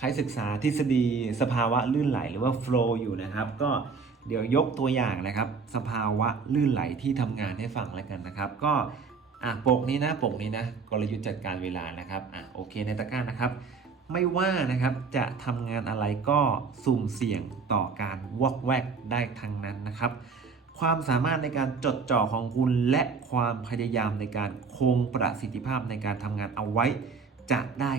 ใครศึกษาทฤษฎีสภาวะลื่นไหลหรือว่า flow อยู่นะครับ ก็เดี๋ยวยกตัวอย่างนะครับ สภาวะลื่นไหลที่ทำงานให้ฟังแล้วกันนะครับ ก็อะปกนี้นะปกนี้นะกลยุทธ์จัดการเวลานะครับอะโอเคในตะกร้านะครับ ไม่ว่านะครับจะทำงานอะไรก็สุ่มเสี่ยงต่อการวอกแวกได้ทั้งนั้นนะครับ ความสามารถในการจดจ่อของคุณและความพยายามในการคงประสิทธิภาพในการทำงานเอาไว้จะได้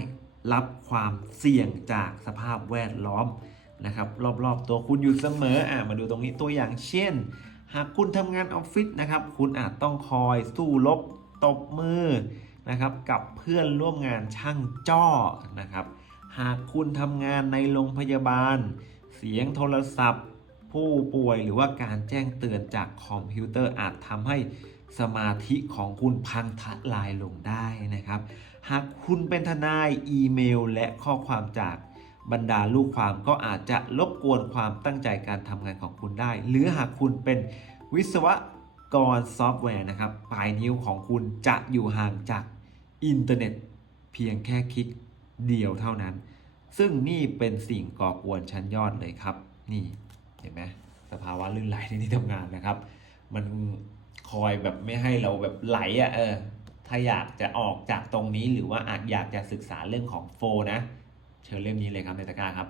รับความเสี่ยงจากสภาพแวดล้อมนะครับรอบๆ ตัวคุณอยู่เสมออะมาดูตรงนี้ตัวอย่างเช่น หากคุณทำงานออฟฟิศนะครับคุณอาจต้องคอยสู้รบตบมือนะครับกับเพื่อนร่วมงานช่างจ้อนะครับหากคุณทำงานในโรงพยาบาล เสียงโทรศัพท์ ผู้ป่วยหรือว่าการแจ้งเตือนจากคอมพิวเตอร์อาจทำให้ สมาธิของคุณพังทลายลงได้นะครับ หากคุณเป็นทนายอีเมล และข้อความจากบรรดาลูกความก็อาจจะรบกวนความตั้งใจการทำงานของคุณได้ หรือหากคุณเป็นวิศวกรซอฟต์แวร์นะครับ ปลายนิ้วของคุณจะอยู่ห่างจากอินเทอร์เน็ตเพียงแค่คลิกเดียวเท่านั้น ซึ่งนี่เป็นสิ่งก่อกวนชั้นยอดเลยครับ นี่เห็นไหมสภาวะลื่นไหลในที่ทำงานนะครับ มัน คอยแบบไม่ให้เราแบบไหลอะ่ะเออถ้าอยากจะออกจากตรงนี้หรือว่าอาจอยากจะศึกษาเรื่องของโฟนะ เชิญเล่มนี้เลยครับในตะกร้าครับ